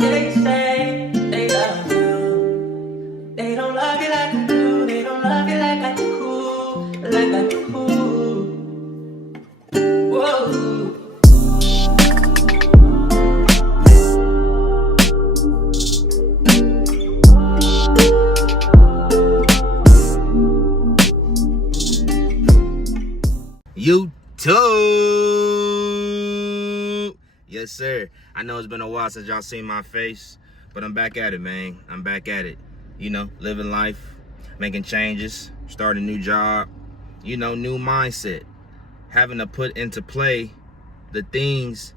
They say they love you. They don't love you like I do. They don't love you like I do. Like I do. Whoa. YouTube. Yes, sir. I know it's been a while since y'all seen my face, but I'm back at it, man. I'm back at it. You know, living life, making changes, starting a new job, you know, new mindset, having to put into play the things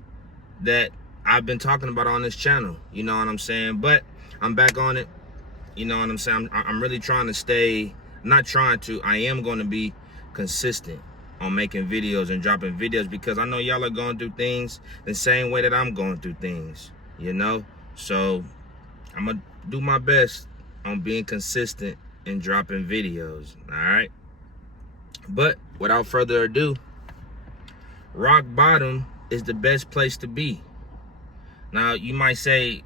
that I've been talking about on this channel. You know what I'm saying? But I'm back on it. You know what I'm saying? I'm really trying to stay, not trying to, I am going to be consistent on making videos and dropping videos, because I know y'all are going through things the same way that I'm going through things, you know? So I'm gonna do my best on being consistent and dropping videos, all right? But without further ado, rock bottom is the best place to be. Now you might say,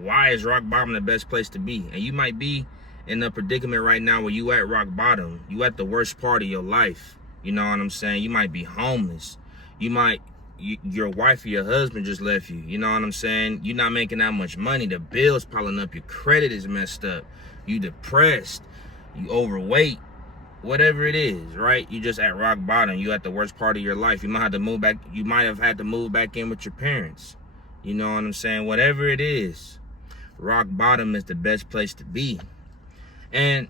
why is rock bottom the best place to be? And you might be in a predicament right now where you at rock bottom. You at the worst part of your life. You know what I'm saying? You might be homeless. Your wife or your husband just left you. You know what I'm saying? You're not making that much money. The bills piling up. Your credit is messed up. You depressed. You overweight. Whatever it is, right? You just at rock bottom. You at the worst part of your life. You might have to move back. You might have had to move back in with your parents. You know what I'm saying? Whatever it is, rock bottom is the best place to be. And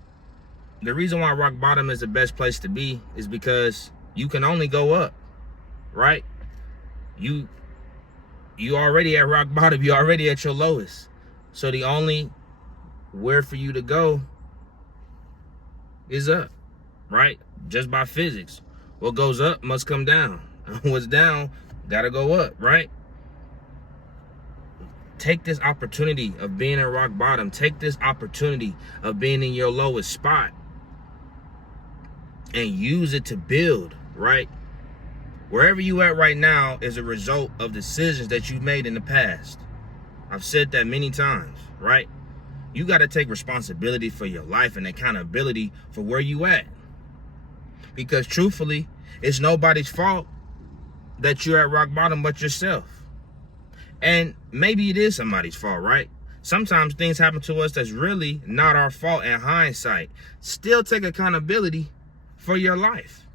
the reason why rock bottom is the best place to be is because you can only go up, right? You already at rock bottom. You already at your lowest. So the only where for you to go is up, right? Just by physics. What goes up must come down. What's down gotta go up, right? Take this opportunity of being at rock bottom. Take this opportunity of being in your lowest spot and use it to build, right? Wherever you at right now is a result of decisions that you made in the past. I've said that many times, right? You got to take responsibility for your life and accountability for where you at. Because truthfully, it's nobody's fault that you're at rock bottom but yourself. And maybe it is somebody's fault, right? Sometimes things happen to us that's really not our fault in hindsight. Still take accountability for your life.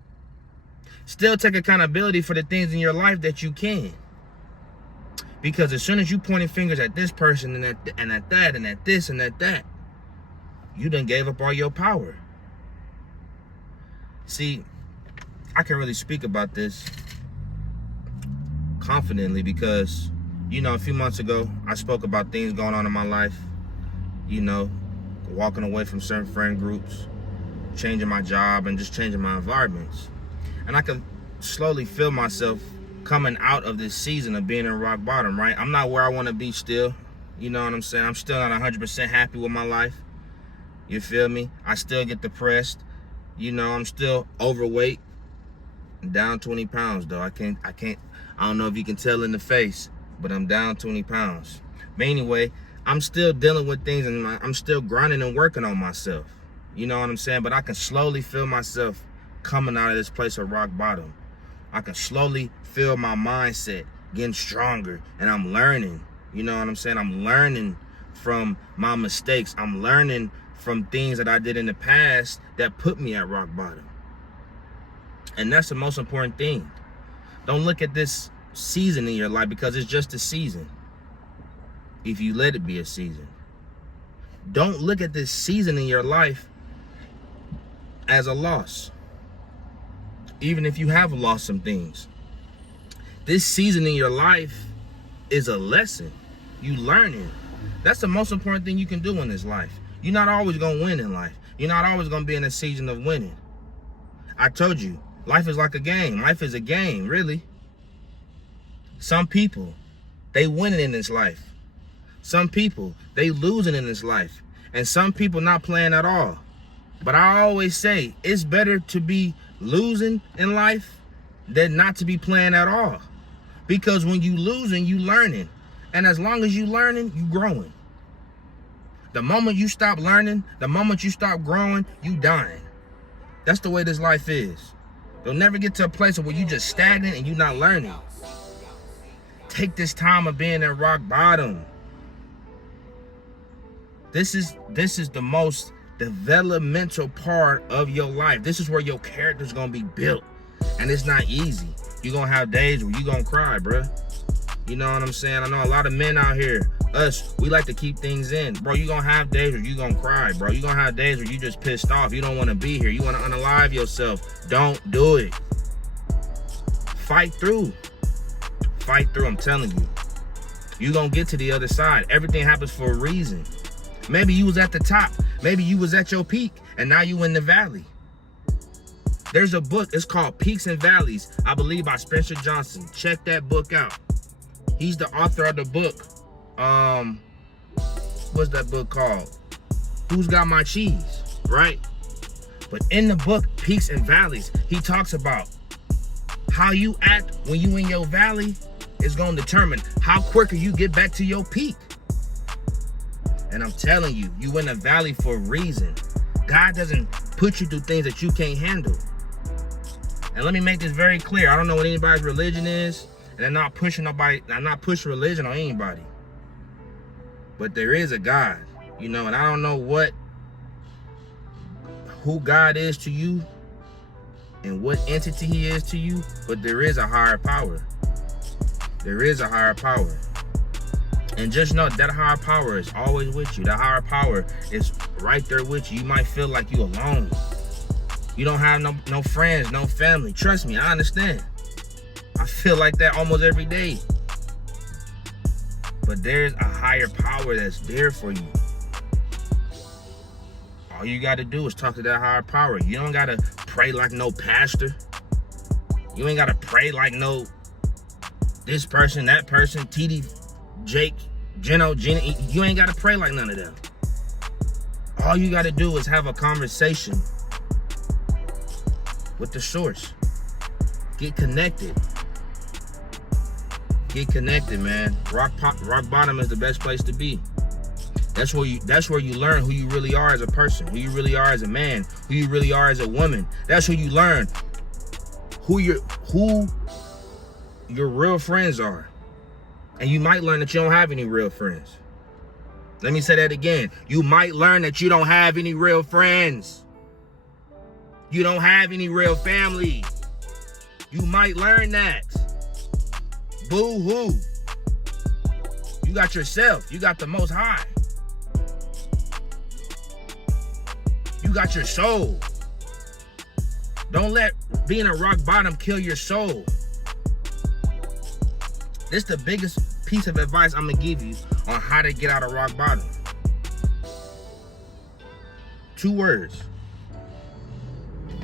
Still take accountability for the things in your life that you can. Because as soon as you pointing fingers at this person and at that and at this and at that, you done gave up all your power. See, I can really speak about this confidently because, you know, a few months ago, I spoke about things going on in my life, you know, walking away from certain friend groups, changing my job, and just changing my environments. And I can slowly feel myself coming out of this season of being in rock bottom, right? I'm not where I want to be still. You know what I'm saying? I'm still not 100% happy with my life. You feel me? I still get depressed. You know, I'm still overweight. I'm down 20 pounds, though. I don't know if you can tell in the face, but I'm down 20 pounds. But anyway, I'm still dealing with things and I'm still grinding and working on myself. You know what I'm saying? But I can slowly feel myself coming out of this place of rock bottom. I can slowly feel my mindset getting stronger and I'm learning. You know what I'm saying? I'm learning from my mistakes. I'm learning from things that I did in the past that put me at rock bottom. And that's the most important thing. Don't look at this season in your life because it's just a season. If you let it be a season. Don't look at this season in your life as a loss. Even if you have lost some things. This season in your life is a lesson. You learning. That's the most important thing you can do in this life. You're not always going to win in life. You're not always going to be in a season of winning. I told you, life is like a game. Life is a game, really. Some people, they winning in this life. Some people, they losing in this life. And some people not playing at all. But I always say, it's better to be losing in life than not to be playing at all. Because when you losing, you learning. And as long as you learning, you growing. The moment you stop learning, the moment you stop growing, you dying. That's the way this life is. You'll never get to a place where you just stagnant and you're not learning. Take this time of being at rock bottom. This is the most developmental part of your life. This is where your character's gonna be built. And it's not easy. You're gonna have days where you're gonna cry, bruh. You know what I'm saying? I know a lot of men out here, we like to keep things in. Bro, you're gonna have days where you're gonna cry, bro. You're gonna have days where you just pissed off. You don't wanna be here. You wanna unalive yourself. Don't do it. Fight through. Fight through, I'm telling you. You're gonna get to the other side. Everything happens for a reason. Maybe you was at the top. Maybe you was at your peak, and now you in the valley. There's a book, it's called Peaks and Valleys, I believe by Spencer Johnson. Check that book out. He's the author of the book. What's that book called? Who's Got My Cheese, right? But in the book, Peaks and Valleys, he talks about how you act when you in your valley is gonna determine how quicker you get back to your peak. And I'm telling you, you in a valley for a reason. God doesn't put you through things that you can't handle. And let me make this very clear. I don't know what anybody's religion is, and I'm not pushing religion on anybody. But there is a God, you know, and I don't know who God is to you and what entity he is to you, but there is a higher power. There is a higher power. And just know that higher power is always with you. That higher power is right there with you. You might feel like you alone. You don't have no friends, no family. Trust me, I understand. I feel like that almost every day. But there's a higher power that's there for you. All you got to do is talk to that higher power. You don't got to pray like no pastor. You ain't got to pray like no this person, that person, TD, Jake, Jenny. You ain't got to pray like none of them. All you got to do is have a conversation with the source. Get connected. Get connected, man. Rock bottom is the best place to be. That's where you learn who you really are as a person, who you really are as a man, who you really are as a woman. That's where you learn who your real friends are. And you might learn that you don't have any real friends. Let me say that again. You might learn that you don't have any real friends. You don't have any real family. You might learn that. Boo-hoo. You got yourself. You got the Most High. You got your soul. Don't let being a rock bottom kill your soul. This is the biggest piece of advice I'm going to give you on how to get out of rock bottom. 2 words.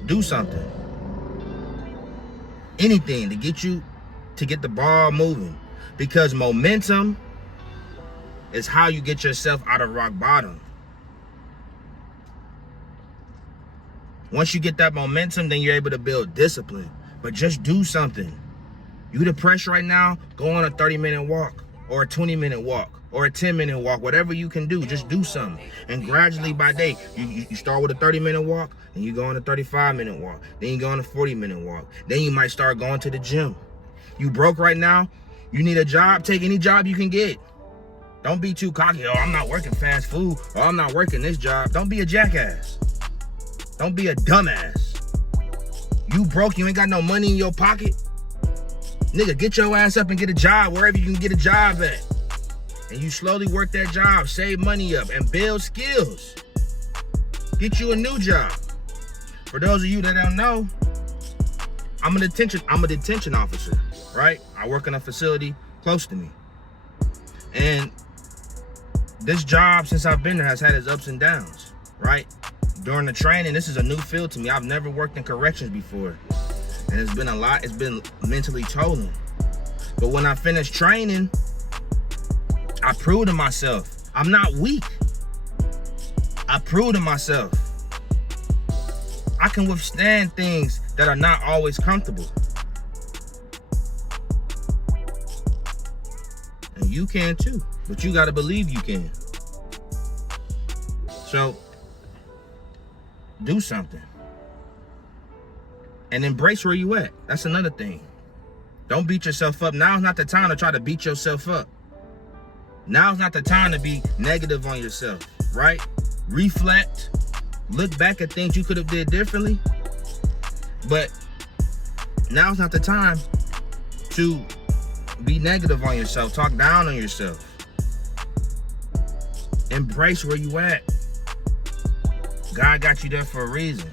Do something. Anything to get the ball moving. Because momentum is how you get yourself out of rock bottom. Once you get that momentum, then you're able to build discipline. But just do something. You depressed right now, go on a 30-minute walk or a 20-minute walk or a 10-minute walk, whatever you can do, just do something. And gradually by day, you start with a 30-minute walk, and you go on a 35-minute walk. Then you go on a 40-minute walk. Then you might start going to the gym. You broke right now, you need a job, take any job you can get. Don't be too cocky, oh, I'm not working fast food, or I'm not working this job. Don't be a jackass. Don't be a dumbass. You broke, you ain't got no money in your pocket. Nigga, get your ass up and get a job wherever you can get a job at. And you slowly work that job, save money up, and build skills. Get you a new job. For those of you that don't know, I'm a detention officer, right? I work in a facility close to me. And this job, since I've been there, has had its ups and downs, right? During the training, this is a new field to me. I've never worked in corrections before. And it's been a lot, it's been mentally tolling. But when I finished training, I proved to myself, I'm not weak. I proved to myself, I can withstand things that are not always comfortable. And You can too, but you got to believe you can. So do something and embrace where you at. That's another thing. Don't beat yourself up. Now's not the time to try to beat yourself up. Now's not the time to be negative on yourself, right? Reflect. Look back at things you could have did differently. But now's not the time to be negative on yourself. Talk down on yourself. Embrace where you at. God got you there for a reason.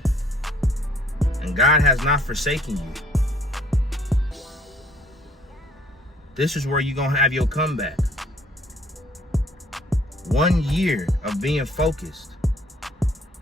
And God has not forsaken you. This is where you're going to have your comeback. 1 year of being focused.